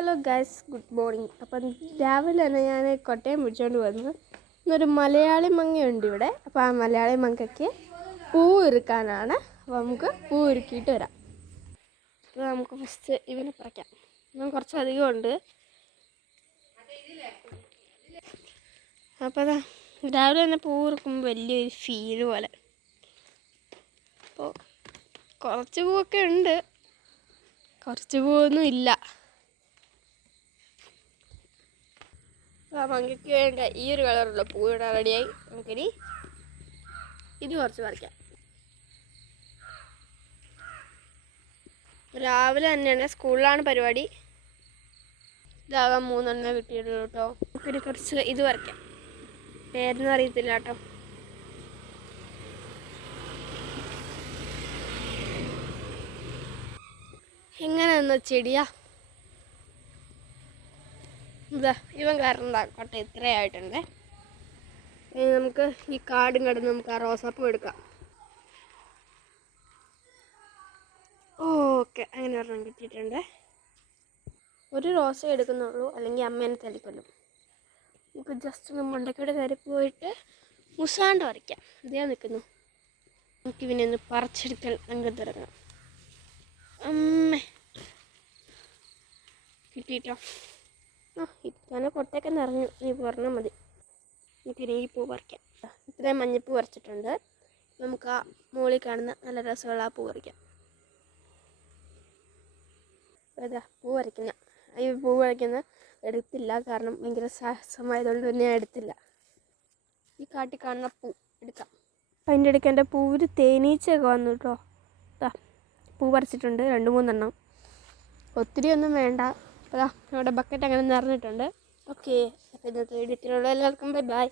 Hello guys, good morning. അപ്പം രാവിലെ തന്നെ ഞാൻ കൊട്ടയം പിടിച്ചുകൊണ്ട് വന്നു. ഇന്നൊരു മലയാളി മങ്ങയുണ്ട് ഇവിടെ. അപ്പോൾ ആ മലയാളി മങ്കയ്ക്ക് പൂ ഇറുക്കാനാണ്. അപ്പോൾ നമുക്ക് പൂ ഇറുക്കിയിട്ട് വരാം. അപ്പോൾ നമുക്ക് ഫസ്റ്റ് ഇവനെ പറിക്കാം. ഇവൻ കുറച്ചധികം ഉണ്ട്. അപ്പോൾ അതാ രാവിലെ തന്നെ പൂ ഇറുക്കുമ്പോൾ വലിയൊരു ഫീല് പോലെ. അപ്പോൾ കുറച്ച് പൂവൊക്കെ ഉണ്ട്, കുറച്ച് പൂവൊന്നും ഇല്ല. ആ മങ്കയ്ക്ക് വേണ്ട ഈ ഒരു കളറുള്ള പൂ ഇവിടെ റെഡിയായി. നമുക്കിനി ഇത് കുറച്ച് പറിക്കാം. രാവിലെ തന്നെയാണ്, സ്കൂളിലാണ് പരിപാടി. ഇതാകാൻ 3 കിട്ടിയിട്ടുള്ളൂ കേട്ടോ. നമുക്കിനി കുറച്ച് ഇത് പറിക്കാം. പേരൊന്നും അറിയത്തില്ല കേട്ടോ. എങ്ങനെ നിന്ന ചെടിയാ ഇതാ, ഇവൻ കാരണം കൊട്ട ഇത്രയായിട്ടുണ്ട്. നമുക്ക് ഈ കാടും കടന്ന് നമുക്ക് ആ റോസാപ്പൂ എടുക്കാം. ഓക്കെ, അങ്ങനെ ഒരെണ്ണം കിട്ടിയിട്ടുണ്ട്. ഒരു റോസ എടുക്കുന്നുള്ളൂ, അല്ലെങ്കിൽ അമ്മേനെ തല്ലിക്കൊല്ലും. നമുക്ക് ജസ്റ്റ് ഒന്ന് മണ്ടക്കയുടെ കയറി പോയിട്ട് മുസാണ്ട് വരയ്ക്കാം. ഇതേ നിൽക്കുന്നു. നമുക്കിവനെ ഒന്ന് പറിച്ചെടുക്കൽ രംഗത്തിറങ്ങാം. അമ്മേ കിട്ടിയിട്ടോ. ഇപ്പം കൊട്ടയൊക്കെ നിറഞ്ഞു. നീ പറഞ്ഞാൽ മതി. നമുക്കിനി ഈ പൂ പറിക്കാം. ഇത്രയും മഞ്ഞപ്പൂ പറിച്ചിട്ടുണ്ട്. നമുക്ക് ആ മുകളിൽ കാണുന്ന നല്ല രസമുള്ള ആ പൂ പറിക്കാം. അതാ പൂ പറിക്കുന്ന ഈ പൂ പറിക്കുന്ന എടുത്തില്ല, കാരണം ഭയങ്കര സാഹസമായതുകൊണ്ട് തന്നെ ഞാൻ എടുത്തില്ല. ഈ കാട്ടിൽ കാണുന്ന പൂ എടുക്കാം. അതിൻ്റെ ഇടയ്ക്ക് എൻ്റെ പൂവിൽ തേനീച്ചയൊക്കെ വന്നു കേട്ടോ. പൂ പറിച്ചിട്ടുണ്ട് 2-3 ഒത്തിരി ഒന്നും വേണ്ട. അതാ ഇവിടെ ബക്കറ്റ് അങ്ങനെ നിറഞ്ഞിട്ടുണ്ട്. ഓക്കെ, അപ്പോൾ ഇന്നത്തെ വീഡിയോത്തിലുള്ള എല്ലാവർക്കും ബൈ ബൈ.